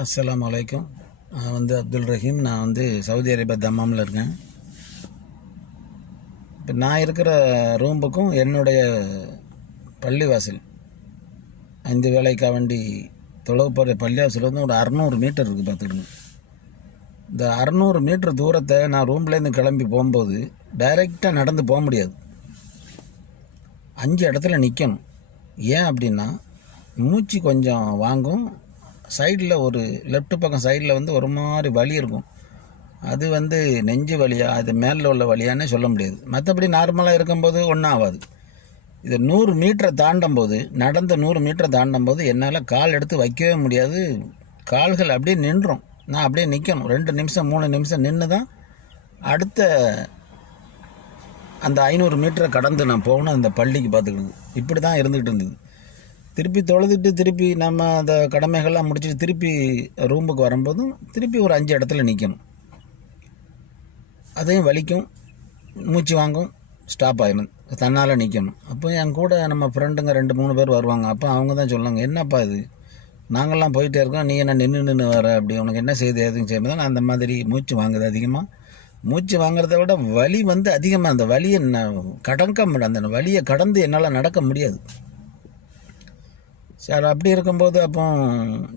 அஸ்ஸலாமு அலைக்கும். நான் அப்துல் ரஹீம். நான் சவுதி அரேபியா தம்மாமில் இருக்கேன். இப்போ நான் இருக்கிற ரூம்புக்கும் என்னுடைய பள்ளிவாசல் 5 வேளைக்காக வேண்டி தொலைவு போகிற பள்ளிவாசல் ஒரு 600 மீட்டர் இருக்குது பார்த்துக்கிடுங்க. இந்த 600 மீட்டர் தூரத்தை நான் ரூம்லேருந்து கிளம்பி போகும்போது டைரெக்டாக நடந்து போக முடியாது. 5 இடத்துல நிற்கணும். ஏன் அப்படின்னா மூச்சு கொஞ்சம் வாங்கும். சைடில் ஒரு லெஃப்ட் பக்கம் சைடில் ஒரு மாதிரி வலி இருக்கும். அது நெஞ்சு வலியா அது மேலே உள்ள வலியானே சொல்ல முடியாது. மற்றபடி நார்மலாக இருக்கும்போது ஒன்றும் ஆகாது. இது 100 மீட்டரை தாண்டும் போது, நடந்த 100 மீட்டரை தாண்டும் போது என்னால் கால் எடுத்து வைக்கவே முடியாது. கால்கள் அப்படியே நின்றும். நான் அப்படியே நிற்கணும். 2 நிமிஷம் 3 நிமிஷம் நின்று தான் அடுத்த அந்த 500 மீட்டரை கடந்து நான் போகணும் அந்த பள்ளிக்கு. பார்த்துக்கணும், இப்படி தான் இருந்துக்கிட்டு இருந்தது. திருப்பி தொழுதுட்டு திருப்பி நம்ம அந்த கடமைகள்லாம் முடிச்சுட்டு திருப்பி ரூமுக்கு வரும்போதும் திருப்பி ஒரு 5 இடத்துல நிற்கணும். அதையும் வலிக்கும், மூச்சு வாங்கும், ஸ்டாப் ஆகிடும், தன்னால் நிற்கணும். அப்போ என் கூட நம்ம ஃப்ரெண்டுங்க 2-3 பேர் வருவாங்க. அப்போ அவங்க தான் சொல்லுவாங்க, என்னப்பா இது, நாங்கள்லாம் போயிட்டே இருக்கோம், நீ என்ன நின்று வர, அப்படி உனக்கு என்ன செய்யுது எதுவும் செய்யும்போது நான் அந்த மாதிரி மூச்சு வாங்குது அதிகமாக. மூச்சு வாங்குறத விட வலி அதிகமாக, அந்த வலியை கடக்க முடியாது. அந்த வலியை கடந்து என்னால் நடக்க முடியாது சார். அப்படி இருக்கும்போது அப்போ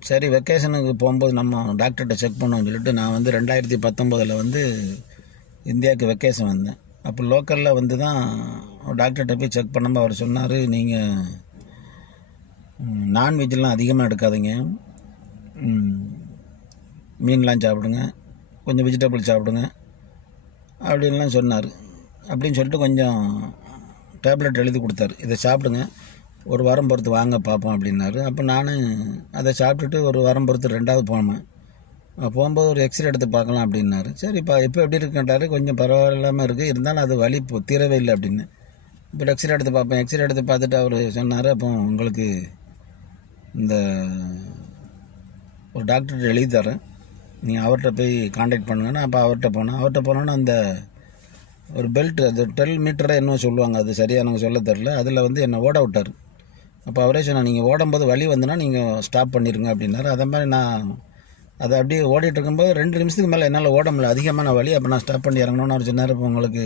சரி வெக்கேஷனுக்கு போகும்போது நம்ம டாக்டர்கிட்ட செக் பண்ணோம்னு சொல்லிட்டு நான் 2019 இந்தியாவுக்கு வெக்கேஷன் வந்தேன். அப்போ லோக்கலில் தான் டாக்டர்கிட்ட போய் செக் பண்ணும்போது அவர் சொன்னார், நீங்கள் நான்வெஜ்லாம் அதிகமாக எடுக்காதீங்க, மீன்லாம் சாப்பிடுங்க, கொஞ்சம் வெஜிடபிள் சாப்பிடுங்க அப்படின்லாம் சொன்னார். அப்படின்னு சொல்லிட்டு கொஞ்சம் டேப்லெட் எழுதி கொடுத்தாரு, இதை சாப்பிடுங்க, 1 வாரம் பொறுத்து வாங்க பார்ப்போம் அப்படின்னாரு. அப்போ நான் அதை சாப்பிட்டுட்டு 1 வாரம் பொறுத்து 2வது போகும்போது ஒரு எக்ஸ்ரே எடுத்து பார்க்கலாம் அப்படின்னாரு. சரி இப்போ எப்படி இருக்குன்ட்டாரு. கொஞ்சம் பரவாயில்லாமல் இருக்குது, இருந்தாலும் அது வலி தீரவே இல்லை அப்படின்னு. இப்போ எக்ஸ்ரே எடுத்து பார்ப்பேன். எக்ஸ்ரே எடுத்து பார்த்துட்டு அவர் சொன்னார், அப்போ உங்களுக்கு இந்த ஒரு டாக்டர்கிட்ட எழுதி தரேன், நீங்கள் அவர்கிட்ட போய் காண்டாக்ட் பண்ணுங்கன்னா. அப்போ அவர்கிட்ட போனோன்னா அந்த ஒரு பெல்ட், அது 12 மீட்டரை என்ன சொல்லுவாங்க, அது சரியாக எனக்கு சொல்ல தெரில, அதில் என்னை ஓட விட்டார். அப்போ அவரே சொன்னார், நீங்கள் ஓடும்போது வலி வந்துன்னா நீங்கள் ஸ்டாப் பண்ணிடுங்க அப்படின்னாரு. அதே மாதிரி நான் அதை அப்படியே ஓடிட்டு இருக்கும்போது 2 நிமிஷத்துக்கு மேலே என்னால் ஓட முடியல, அதிகமான வலி. அப்போ நான் ஸ்டாப் பண்ணி இறங்கணும்னு அவர் சொன்னார். இப்போ உங்களுக்கு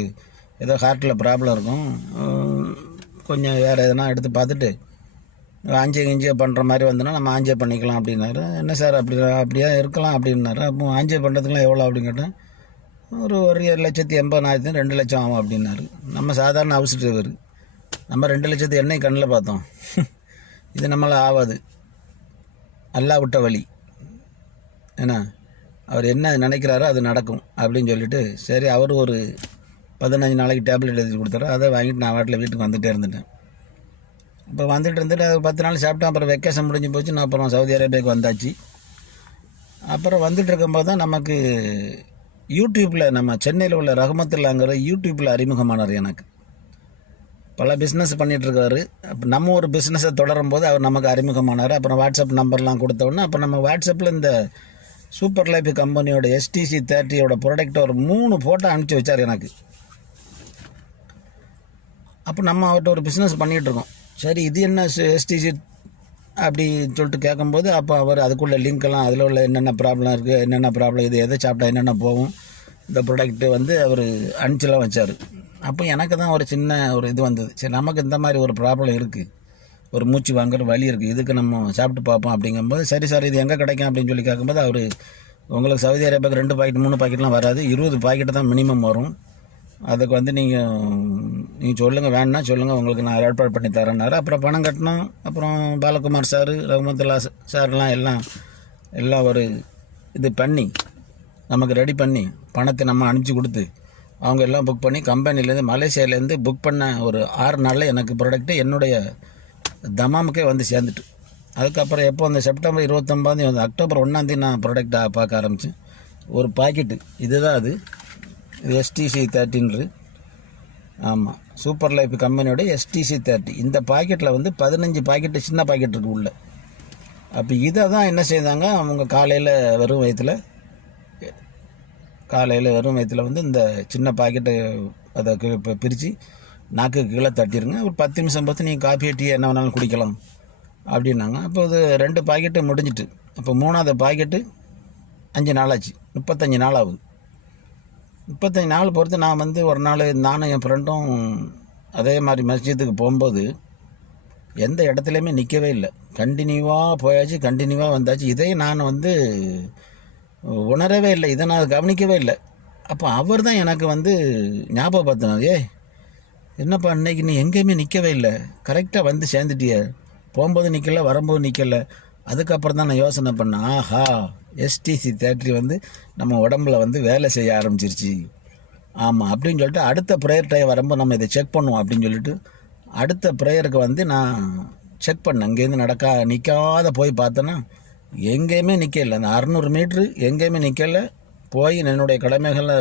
ஏதோ ஹார்ட்டில் ப்ராப்ளம் இருக்கும், கொஞ்சம் வேறு எதனா எடுத்து பார்த்துட்டு ஆஞ்சியோ பண்ணுற மாதிரி வந்துன்னா நம்ம ஆஞ்சியோ பண்ணிக்கலாம் அப்படின்னாரு. என்ன சார் அப்படியே இருக்கலாம் அப்படின்னாரு. அப்போ ஆஞ்சியோ பண்ணுறதுக்குலாம் எவ்வளோ அப்படின்னு கேட்டேன். ஒரு 1,80,000 2 லட்சம் ஆகும் அப்படின்னாரு. நம்ம சாதாரண ஹவுஸ் டிரைவர், நம்ம 2 லட்சத்து எண்ணெய் கண்ணில் பார்த்தோம். இது நம்மளால் ஆகாது, அல்லா விட்ட வழி. ஏன்னா அவர் என்ன நினைக்கிறாரோ அது நடக்கும் அப்படின்னு சொல்லிட்டு சரி அவர் ஒரு 15 நாளைக்கு டேப்லெட் எழுதி கொடுத்தாரு. அதை வாங்கிட்டு நான் வீட்டுக்கு வந்துகிட்டே இருந்துட்டேன். இப்போ வந்துட்டு அது 10 நாள் சாப்பிட்டேன். அப்புறம் வெக்கேஷன் முடிஞ்சு போச்சு. நான் அப்புறம் சவுதி அரேபியாவுக்கு வந்தாச்சு. அப்புறம் வந்துட்டு இருக்கும்போது தான் நமக்கு யூடியூப்பில் நம்ம சென்னையில் உள்ள ரஹமத்துல்லாங்கிற யூடியூப்பில் அறிமுகமானார். எனக்கு பல பிஸ்னஸ் பண்ணிகிட்ருக்காரு. அப்போ நம்ம ஒரு பிஸ்னஸை தொடரும் போது அவர் நமக்கு அறிமுகமானார். அப்புறம் வாட்ஸ்அப் நம்பர்லாம் கொடுத்தோன்னே அப்போ நம்ம வாட்ஸ்அப்பில் இந்த சூப்பர் லைஃப் கம்பெனியோட STC 30 ப்ராடக்ட்டை ஒரு 3 ஃபோட்டோ அனுப்பிச்சி வச்சார் எனக்கு. அப்போ நம்ம அவர்கிட்ட ஒரு பிஸ்னஸ் பண்ணிகிட்ருக்கோம். சரி இது என்ன STC அப்படி சொல்லிட்டு கேட்கும்போது அப்போ அவர் அதுக்குள்ள லிங்க்கெல்லாம் அதில் உள்ள என்னென்ன ப்ராப்ளம் இருக்குது, என்னென்ன ப்ராப்ளம், இது எதை சாப்பிட்டா என்னென்ன போகும், இந்த ப்ராடக்ட்டு அவர் அனுப்பிச்செல்லாம் வச்சார். அப்போ எனக்கு தான் ஒரு சின்ன ஒரு இது வந்தது. சரி நமக்கு இந்த மாதிரி ஒரு ப்ராப்ளம் இருக்குது, ஒரு மூச்சு வாங்குற வலி இருக்குது, இதுக்கு நம்ம சாப்பிட்டு பார்ப்போம் அப்படிங்கும்போது சரி சார் இது எங்கே கிடைக்கும் அப்படின்னு சொல்லி கேட்கும்போது அவர் உங்களுக்கு சவுதி அரேபியாவுக்கு 2 பாக்கெட் 3 பாக்கெட்லாம் வராது, 20 பாக்கெட்டு தான் மினிமம் வரும். அதுக்கு நீங்கள் சொல்லுங்கள், வேணுன்னா சொல்லுங்கள், உங்களுக்கு நான் ஏற்பாடு பண்ணி தரேன்னாரு. அப்புறம் பணம் கட்டணும். அப்புறம் பாலகுமார் சார், ரஹமத்துல்லா சார்லாம் எல்லாம் ஒரு இது பண்ணி நமக்கு ரெடி பண்ணி பணத்தை நம்ம அனுப்பிச்சி கொடுத்து அவங்க எல்லாம் புக் பண்ணி கம்பெனிலேருந்து மலேசியாவிலேருந்து புக் பண்ண ஒரு 6 நாளில் எனக்கு ப்ராடக்ட்டு என்னுடைய தமாமுக்கே சேர்ந்துட்டு. அதுக்கப்புறம் எப்போ செப்டம்பர் 29 அக்டோபர் 1 நான் ப்ராடக்டை பார்க்க ஆரம்பித்தேன். ஒரு பாக்கெட்டு இதுதான், இது STC 30. ஆமாம், சூப்பர் லைஃப் கம்பெனியோட STC 30. இந்த பாக்கெட்டில் 15 பாக்கெட்டு சின்ன பாக்கெட் இருக்குது உள்ள. அப்போ இதை தான் என்ன செய்தாங்க அவங்க காலையில் வெறும் வயிற்றில் இந்த சின்ன பாக்கெட்டை அதை பிரித்து நாக்கு கீழே தட்டிடுங்க, ஒரு 10 நிமிஷம் பார்த்து நீங்கள் காஃபி டீ என்ன வேணாலும் குடிக்கலாம் அப்படின்னாங்க. அப்போ அது 2 பாக்கெட்டு முடிஞ்சிட்டு இப்போ 3வது பாக்கெட்டு 5 நாளாச்சு, 35 நாள் ஆகுது. 35 நாள் பொறுத்து நான் வந்து ஒரு நாள் நானும் என் ஃப்ரெண்டும் அதே மாதிரி மஸ்ஜித்துக்கு போகும்போது எந்த இடத்துலையுமே நிற்கவே இல்லை. கண்டினியூவாக போயாச்சு, கண்டினியூவாக வந்தாச்சு. இதையும் நான் வந்து உணரவே இல்லை, இதை நான் கவனிக்கவே இல்லை. அப்போ அவர் தான் எனக்கு வந்து ஞாபகப்படுத்தினார், என்னப்பா இன்னைக்கு நீ எங்கேயுமே நிற்கவே இல்லை, கரெக்டாக வந்து சேர்ந்துட்டிய, போகும்போது நிற்கல, வரும்போது நிற்கல. அதுக்கப்புறம் தான் நான் யோசனை பண்ணேன், ஆஹா எஸ்டிசி தேட்டரி வந்து நம்ம உடம்புல வந்து வேலை செய்ய ஆரம்பிச்சிருச்சு. ஆமாம் அப்படின்னு சொல்லிட்டு அடுத்த ப்ரேயர் டைம் வரும்போது நம்ம இதை செக் பண்ணுவோம் அப்படின்னு சொல்லிட்டு அடுத்த ப்ரேயருக்கு வந்து நான் செக் பண்ணேன். அங்கேருந்து நிற்காத போய் பார்த்தேன்னா எங்கேயுமே நிற்கல. அந்த 600 மீட்ரு எங்கேயுமே நிற்கலை. போய் என்னுடைய கடமைகளை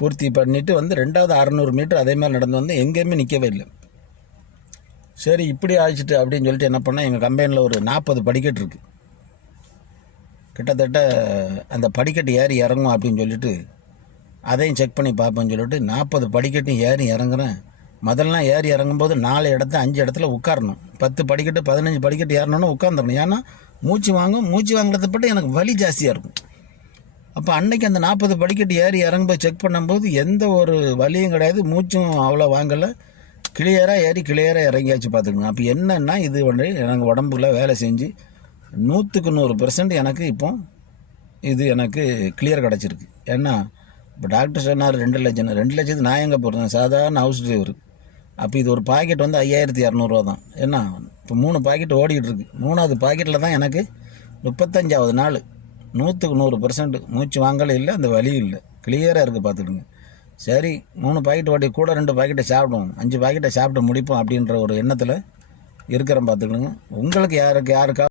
பூர்த்தி பண்ணிவிட்டு வந்து 2வது 600 மீட்ரு அதே மாதிரி நடந்து வந்து எங்கேயுமே நிற்கவே இல்லை. சரி இப்படி ஆயிடுச்சிட்டு அப்படின்னு சொல்லிட்டு என்ன பண்ணேன், எங்கள் கம்பெனியில் ஒரு 40 படிக்கட்டு இருக்குது. கிட்டத்தட்ட அந்த படிக்கட்டு ஏறி இறங்கும் அப்படின்னு சொல்லிட்டு அதையும் செக் பண்ணி பார்ப்பேன்னு சொல்லிட்டு 40 படிக்கட்டும் ஏறி இறங்குறேன். முதல்லாம் ஏறி இறங்கும்போது 4 இடத்துல 5 இடத்துல உட்காரணும். 10 படிக்கட்டு 15 படிக்கட்டு ஏறணுன்னு உட்காந்துடணும். ஏன்னா மூச்சு வாங்குறத பட்டு எனக்கு வலி ஜாஸ்தியாக இருக்கும். அப்போ அன்னைக்கு அந்த 40 படிக்கட்டு ஏறி இறங்கும்போது செக் பண்ணும்போது எந்த ஒரு வலியும் கிடையாது, மூச்சும் அவ்வளோ வாங்கலை. கிளியராக ஏறி கிளியராக இறங்கியாச்சு பார்த்துக்கோங்க. அப்போ என்னென்னா இது வந்து எனக்கு உடம்புல வேலை செஞ்சு 100க்கு 100% எனக்கு இப்போ இது எனக்கு கிளியர் கிடச்சிருக்கு. ஏன்னா இப்போ டாக்டர் சொன்னார் 2 லட்சம். 2 லட்சத்துக்கு நான் எங்கே போகிறேன், சாதாரண ஹவுஸ் டிரைவர். அப்போ இது ஒரு பாக்கெட் வந்து 5200 தான். ஏன்னா இப்போ 3 பாக்கெட் ஓடிக்கிட்டு இருக்கு. 3வது பாக்கெட்டில் தான் எனக்கு 35வது நாள் 100க்கு 100% மூச்சு வாங்கலை இல்லை, அந்த வலியும் இல்லை, கிளியராக இருக்குது பார்த்துடுங்க. சரி 3 பாக்கெட் ஓடி கூட 2 பாக்கெட்டை சாப்பிடுவோம், 5 பாக்கெட்டை சாப்பிட்டு முடிப்போம் அப்படின்ற ஒரு எண்ணத்தில் இருக்கிறேன் பார்த்துக்கணுங்க. உங்களுக்கு யாருக்கா